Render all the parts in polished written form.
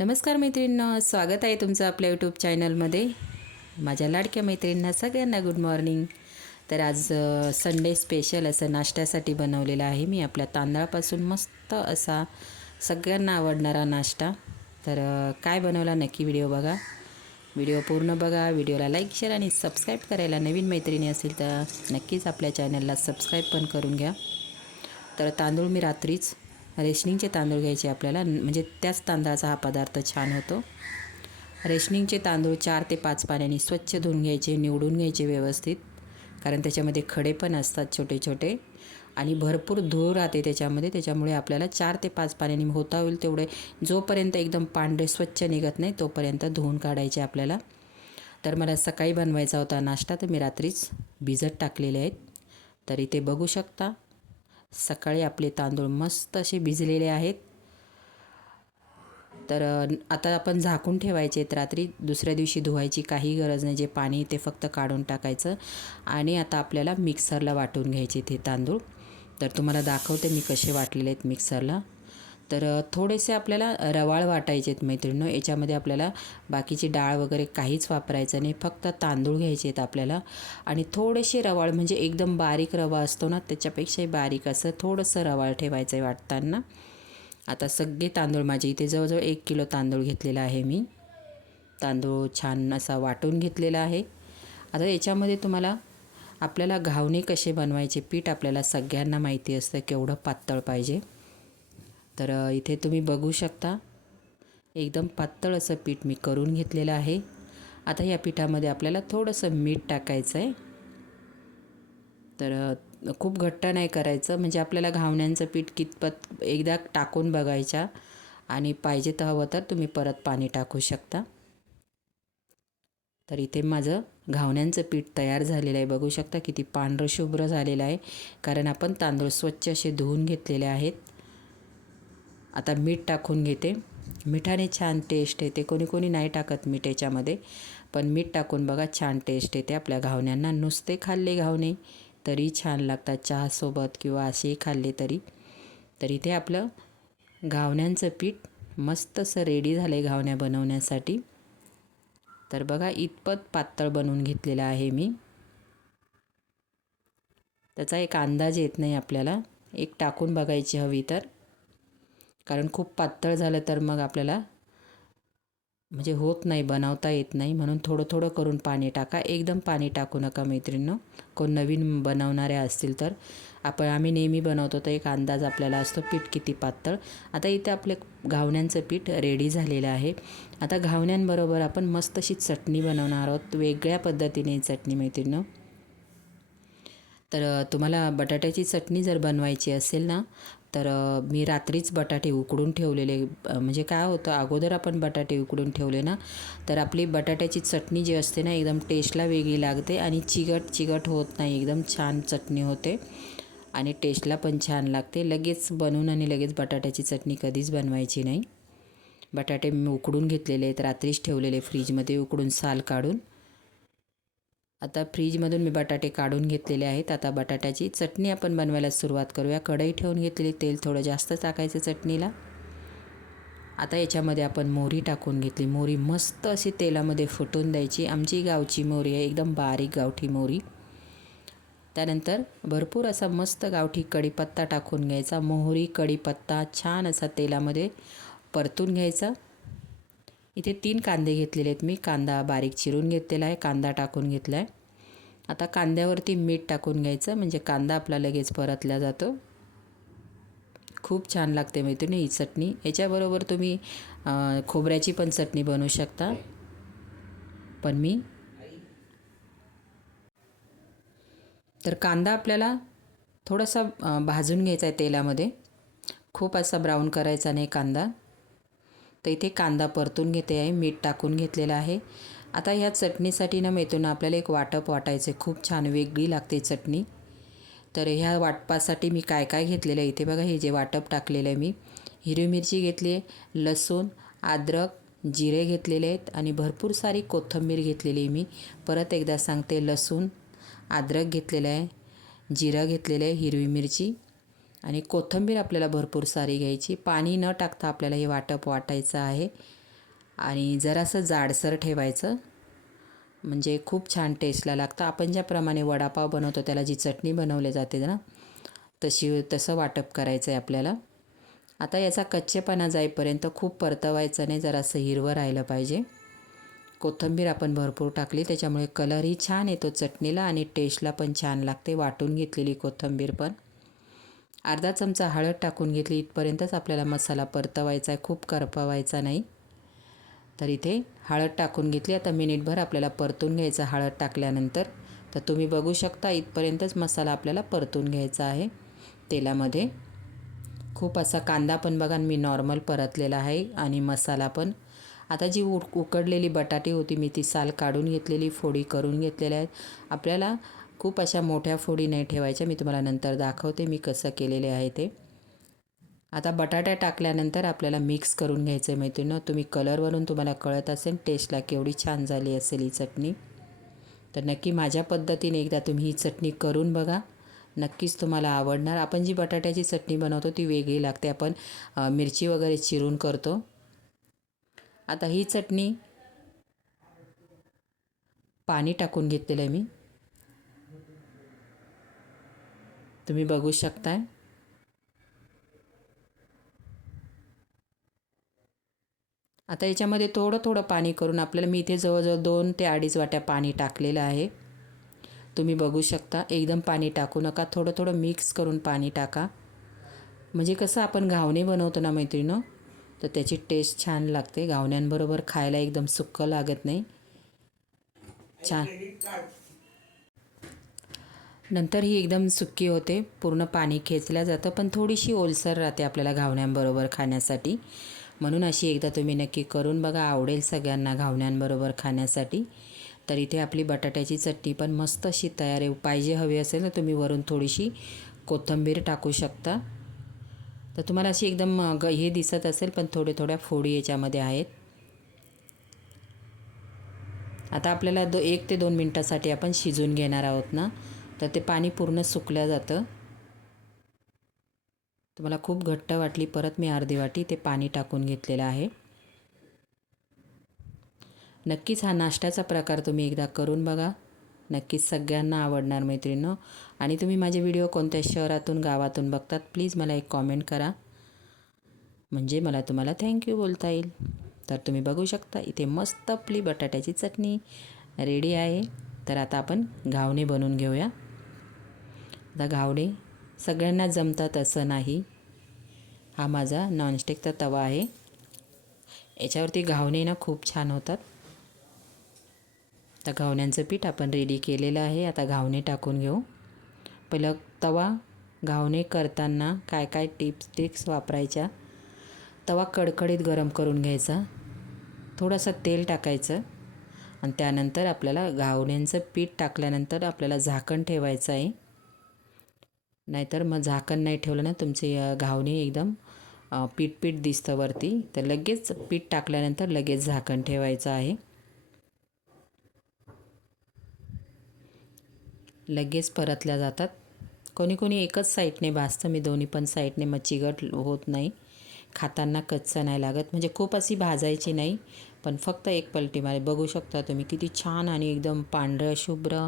नमस्कार मैत्रिणींनो, स्वागत आहे तुमचं आपल्या यूट्यूब चॅनलमध्ये. माझ्या लाडक्या मैत्रिणींना सगळ्यांना गुड मॉर्निंग. तर आज संडे स्पेशल असं नाश्त्यासाठी बनवलेलं आहे मी आपल्या तांदळापासून मस्त असा सगळ्यांना आवडणारा नाश्ता. तर काय बनवला नक्की व्हिडिओ बघा. व्हिडिओ पूर्ण बघा. व्हिडिओला लाईक शेअर आणि सबस्क्राईब करायला नवीन मैत्रिणी असेल तर नक्कीच आपल्या चॅनलला सबस्क्राईब पण करून घ्या. तर तांदूळ मी रात्रीच रेशनिंगचे तांदूळ घ्यायचे आपल्याला, म्हणजे त्याच तांदळाचा हा पदार्थ छान होतो. रेशनिंगचे तांदूळ 4 ते 5 पाण्याने स्वच्छ धुवून घ्यायचे, निवडून घ्यायचे व्यवस्थित, कारण त्याच्यामध्ये खडे पण असतात छोटे छोटे आणि भरपूर धूळ राहते त्याच्यामध्ये. त्याच्यामुळे आपल्याला 4 ते 5 पाण्याने होता होईल तेवढे, जोपर्यंत एकदम पांढरे स्वच्छ निघत नाही तोपर्यंत धुवून काढायचे आपल्याला. तर मला सकाळी बनवायचा होता नाश्ता, तर मी रात्रीच भिजत टाकलेले आहेत. तर इथे बघू शकता सकाळी आपले तांदूळ मस्त असे भिजलेले आहेत. तर आता आपण झाकून ठेवायचे आहेत रात्री. दुसऱ्या दिवशी धुवायची काही गरज नाही, जे पाणी ते फक्त काढून टाकायचं. आणि आता आपल्याला मिक्सरला वाटून घ्यायचे ते तांदूळ. तर तुम्हाला दाखवते मी कसे वाटलेले आहेत मिक्सरला. तर थोडेसे आपल्याला रवाळ वाटायचे आहेत मैत्रिणींनो. याच्यामध्ये आपल्याला बाकीची डाळ वगैरे काहीच वापरायचं नाही, फक्त तांदूळ घ्यायचे आहेत आपल्याला. आणि थोडेसे रवाळ, म्हणजे एकदम बारीक रवा असतो ना त्याच्यापेक्षाही बारीक असं थोडंसं रवाळ ठेवायचं आहे वाटताना. आता सगळे तांदूळ माझे इथे जवळजवळ 1 किलो तांदूळ घेतलेला आहे मी. तांदूळ छान असा वाटून घेतलेला आहे. आता याच्यामध्ये आपल्याला घावणे कसे बनवायचे, पीठ आपल्याला सगळ्यांना माहिती असतं केवढं पातळ पाहिजे. तर इथे तुम्ही बघू शकता एकदम पातळ असं पीठ मी करून घेतलेलं आहे. आता या पिठामध्ये आपल्याला थोडंसं मीठ टाकायचं आहे. तर खूप घट्ट नाही करायचं, म्हणजे आपल्याला घावण्यांचं पीठ कितपत एकदा टाकून बघायच्या, आणि पाहिजे तर हवं तर तुम्ही परत पाणी टाकू शकता. तर इथे माझं घावण्यांचं पीठ तयार झालेलं आहे. बघू शकता किती पांढरं शुभ्र झालेलं आहे, कारण आपण तांदूळ स्वच्छ असे धुवून घेतलेले आहेत. आता मीठ टाकून घेते. मिठाने छान टेस्ट येते. कोणी कोणी नाही टाकत मीठ याच्यामध्ये, पण मीठ टाकून बघा छान टेस्ट येते आपल्या घावण्यांना. नुसते खाल्ले घावणे तरी छान लागतात, चहासोबत किंवा असेही खाल्ले तरी. तर इथे आपलं घावण्यांचं पीठ मस्त असं रेडी झालं आहे घावण्या बनवण्यासाठी. तर बघा इतपत पातळ बनवून घेतलेलं आहे मी. त्याचा एक अंदाज येत नाही आपल्याला, एक टाकून बघायची हवी तर, कारण खूप पातळ झालं तर मग आपल्याला म्हणजे होत नाही, बनवता येत नाही. म्हणून थोडं थोडं करून पाणी टाका, एकदम पाणी टाकू नका मैत्रिणींनो. कोण नवीन बनवणाऱ्या असतील तर. आम्ही नेहमी बनवतो तर एक अंदाज आपल्याला असतो पीठ किती पातळ. आता इथे आपले घावण्यांचं पीठ रेडी झालेलं आहे. आता घावण्यांबरोबर आपण मस्त अशी चटणी बनवणार आहोत, वेगळ्या पद्धतीने चटणी मैत्रिणींनो. तर तुम्हाला बटाट्याची चटणी जर बनवायची असेल ना, तर मी रात्रीच बटाटे उकडून ठेवलेले. म्हणजे काय होतं, अगोदर आपण बटाटे उकडून ठेवले ना तर आपली बटाट्याची चटणी जी असते ना एकदम टेस्टला वेगळी लागते आणि चिकट होत नाही, एकदम छान चटणी होते आणि टेस्टला पण छान लागते. लगेच बनवून आणि लगेच बटाट्याची चटणी कधीच बनवायची नाही. बटाटे मी उकडून घेतलेले आहेत, रात्रीच ठेवलेले फ्रीजमध्ये उकडून साल काढून. आता फ्रीजमधून मी बटाटे काढून घेतलेले आहेत. आता बटाट्याची चटणी आपण बनवायला सुरुवात करूया. कढई ठेवून घेतलेली, तेल थोडं जास्त टाकायचं चटणीला. आता याच्यामध्ये आपण मोहरी टाकून घेतली. मोहरी मस्त अशी तेलामध्ये फुटून द्यायची. आमची गावची मोहरी आहे, एकदम बारीक गावठी मोहरी. त्यानंतर भरपूर असा मस्त गावठी कढीपत्ता टाकून घ्यायचा. मोहरी कढीपत्ता छान असा तेलामध्ये परतून घ्यायचा. इथे 3 कांदे घेतलेले आहेत मी. कांदा बारीक चिरून घेतलेला आहे, कांदा टाकून घेतला आहे. आता कांद्यावरती मीठ टाकून घ्यायचं, म्हणजे कांदा आपला लगेच परतला जातो. खूप छान लागते मैत्रिणी ही चटणी. याच्याबरोबर तुम्ही खोबऱ्याची पण चटणी बनवू शकता, पण मी तर कांदा आपल्याला थोडासा भाजून घ्यायचा आहे तेलामध्ये, खूप असा ब्राऊन करायचा नाही कांदा. तर इथे कांदा परतून घेते आहे, मीठ टाकून घेतलेलं आहे. आता ह्या चटणीसाठी ना मैत्रिणी आपल्याला एक वाटप वाटायचं आहे, खूप छान वेगळी लागते चटणी. तर ह्या वाटपासाठी मी काय काय घेतलेलं आहे इथे बघा. हे जे वाटप टाकलेलं आहे मी, हिरवी मिरची घेतली आहे, लसूण, अद्रक, जिरे घेतलेले आहेत आणि भरपूर सारी कोथिंबीर घेतलेली आहे मी. परत एकदा सांगते, लसूण, अद्रक घेतलेलं आहे, जिरं घेतलेलं आहे, हिरवी मिरची आणि कोथिंबीर आपल्याला भरपूर सारी घ्यायची. पाणी न टाकता आपल्याला हे वाटप वाटायचं आहे. आणि जरासं जाडसर ठेवायचं, म्हणजे खूप छान टेस्टला लागतं. आपण ज्याप्रमाणे वडापाव बनवतो त्याला जी चटणी बनवली जाते ना, तसं वाटप करायचं आहे आपल्याला. आता याचा कच्चेपणा जाईपर्यंत खूप परतवायचं नाही, जरासं हिरवं राहिलं पाहिजे. कोथिंबीर आपण भरपूर टाकली त्याच्यामुळे कलरही छान येतो चटणीला आणि टेस्टला पण छान लागते. वाटून घेतलेली कोथिंबीर पण. अर्धा चमचा हळद टाकून घेतली. इथपर्यंतच आपल्याला मसाला परतवायचा आहे, खूप करपवायचा नाही. तर इथे हळद टाकून घेतली. आता मिनिटभर आपल्याला परतून घ्यायचं हळद टाकल्यानंतर. तर तुम्ही बघू शकता इथपर्यंतच मसाला आपल्याला परतून घ्यायचा आहे तेलामध्ये. खूप असा कांदा पण बघा मी नॉर्मल परतलेला आहे आणि मसाला पण. आता जी उकडलेली बटाटी होती मी ती साल काढून घेतलेली, फोडी करून घेतलेल्या आहेत. आपल्याला खूप अशा मोठ्या फोडी नाही ठेवायच्या, मी तुम्हाला नंतर दाखवते मी कसं केलेले आहे ते. आता बटाटा टाकल्यानंतर आपल्याला मिक्स करून घ्यायचं आहे. मैत्रिणींनो, तुम्ही कलरवरून तुम्हाला कळत असेल टेस्टला केवढी छान झाली असेल ही चटणी. तर नक्की माझ्या पद्धतीने एकदा तुम्ही ही चटणी करून बघा, नक्कीच तुम्हाला आवडणार. आपण जी बटाट्याची चटणी बनवतो ती वेगळी लागते, आपण मिरची वगैरे चिरून करतो. आता ही चटणी पाणी टाकून घेतलेलं आहे मी, तुम्ही बघू शकताय. आता याच्यामध्ये थोडं थोडं पाणी करून आपल्याला, मी इथे जवळजवळ 2 ते 2.5 वाट्या पाणी टाकलेलं आहे. तुम्ही बघू शकता. एकदम पाणी टाकू नका, थोडं थोडं मिक्स करून पाणी टाका. म्हणजे कसं आपण घावणे बनवतो ना मैत्रिणींनो, तर त्याची टेस्ट छान लागते. घावण्यांबरोबर खायला एकदम सुक्कं लागत नाही, छान. नंतर ही एकदम सुक्की होते, पूर्ण पाणी खेचलं जातं, पण थोडीशी ओलसर राहते आपल्याला घावण्यांबरोबर खाण्यासाठी. म्हणून अशी एकदा तुम्ही नक्की करून बघा, आवडेल सगळ्यांना घावण्यांबरोबर खाण्यासाठी. तर इथे आपली बटाट्याची चटणी पण मस्त अशी तयार आहे. पाहिजे हवी असेल तर तुम्ही वरून थोडीशी कोथिंबीर टाकू शकता. तर तुम्हाला अशी एकदम हे दिसत असेल, पण थोड्या फोडी याच्यामध्ये आहेत. आता आपल्याला 1 ते 2 मिनटासाठी आपण शिजून घेणार आहोत ना, तर ते पाणी पूर्ण सुकलं जातं. तुम्हाला खूप घट्ट वाटली, परत मी अर्धी वाटी ते पाणी टाकून घेतलेलं आहे. नक्कीच हा नाश्त्याचा प्रकार तुम्ही एकदा करून बघा, नक्कीच सगळ्यांना आवडणार मैत्रिणींनो. आणि तुम्ही माझे व्हिडिओ कोणत्या शहरातून गावातून बघतात प्लीज मला एक कॉमेंट करा, म्हणजे मला तुम्हाला थँक्यू बोलता येईल. तर तुम्ही बघू शकता इथे मस्त आपली बटाट्याची चटणी रेडी आहे. तर आता आपण घावणे बनवून घेऊया. आता घावणे सगळ्यांना जमतात असं नाही. हा माझा नॉनस्टिकचा तवा आहे, याच्यावरती घावणे ना खूप छान होतात. आता घावण्यांचं पीठ आपण रेडी केलेलं आहे. आता घावणे टाकून घेऊ. पहिलं तवा घावणे करताना काय काय ट्रिक्स वापरायच्या. तवा कडकडीत गरम करून घ्यायचा, थोडंसं तेल टाकायचं आणि त्यानंतर आपल्याला घावण्यांचं पीठ टाकल्यानंतर आपल्याला झाकण ठेवायचं आहे. नाहीतर मग झाकण नाही ठेवलं ना तुमचे घावणे एकदम पीठ दिसतं वरती. तर लगेच पीठ टाकल्यानंतर लगेच झाकण ठेवायचं आहे. लगेच परतल्या जातात. कोणी कोणी एकच साईडने भाजतं, मी दोन्ही पण साईडने, मग चिकट होत नाही, खाताना कच्चं नाही लागत. म्हणजे खूप अशी भाजायची नाही, पण फक्त एक पलटी मारे. बघू शकता तुम्ही किती छान आणि एकदम पांढरं शुभ्र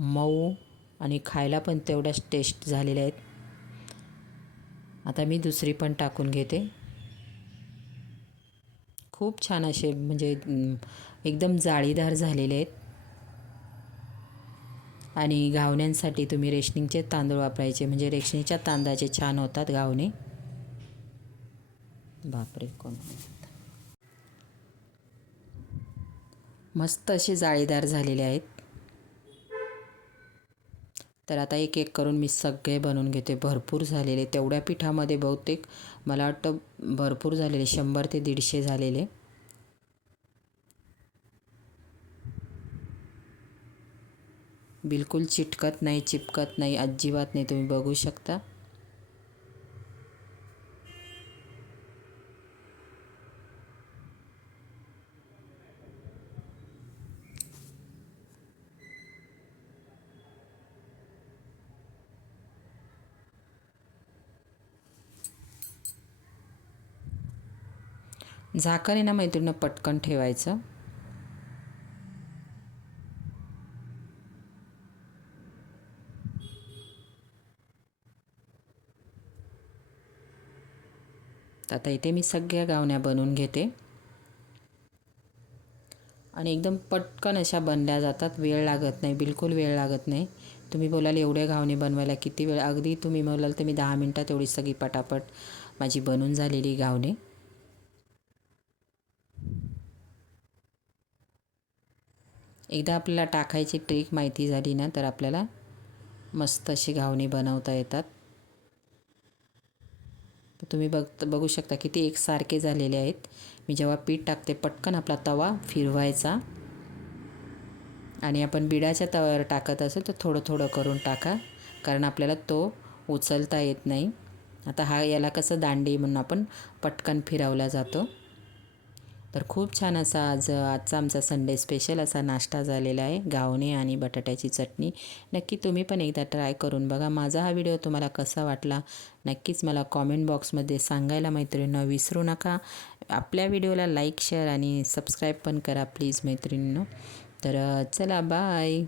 मऊ आणि खायला पण तेवढ्याच टेस्ट झालेल्या आहेत. आता मी दुसरी पण टाकून घेते. खूप छान असे म्हणजे एकदम जाळीदार झालेले आहेत. आणि घावण्यांसाठी तुम्ही रेशनिंगचे तांदूळ वापरायचे, म्हणजे रेशनिंगच्या तांदळाचे छान होतात घावणे. बापरे कोण, मस्त असे जाळीदार झालेले आहेत. तर आता एक एक करून मी सगळे बनवून घेते. भरपूर झालेले, तेवढ्या पिठामध्ये बहुतेक मला वाटतं भरपूर झालेले, 100 ते 150 झालेले. बिलकुल चिटकत नाही, चिपकत नाही, अजिबात नाही. तुम्ही बघू शकता. झाकण आहे ना मैत्रिणीनं पटकन ठेवायचं. आता इथे मी सगळ्या घावण्या बनवून घेते आणि एकदम पटकन अशा बनल्या जातात. वेळ लागत नाही, बिलकुल वेळ लागत नाही. तुम्ही बोलाल एवढ्या घावणे बनवायला किती वेळ, अगदी तुम्ही बोलाल तर मी 10 मिनटात एवढी सगळी पटापट माझी बनून झालेली घावणे. एकदा आपल्याला टाकायची ट्रिक माहिती झाली ना तर आपल्याला मस्त अशी घावणे बनवता येतात. तुम्ही बघू शकता किती एकसारखे झालेले आहेत. मी जेव्हा पीठ टाकते पटकन आपला तवा फिरवायचा आणि आपण बिडाच्या तव्यावर टाकत असेल तर थोडं थोडं करून टाका, कारण आपल्याला तो उचलता येत नाही. आता याला कसं दांडी म्हणून आपण पटकन फिरवला जातो. तर खूप छान असा आजचा आमचा संडे स्पेशल असा नाश्ता झालेला आहे, घावणे आणि बटाट्याची चटणी. नक्की तुम्ही पण एकदा ट्राय करून बघा. माझा हा व्हिडिओ तुम्हाला कसा वाटला नक्कीच मला कॉमेंट बॉक्समध्ये सांगायला मैत्रिणींनो विसरू नका. आपल्या व्हिडिओला लाईक शेअर आणि सबस्क्राईब पण करा प्लीज मैत्रिणींनो. तर चला बाय.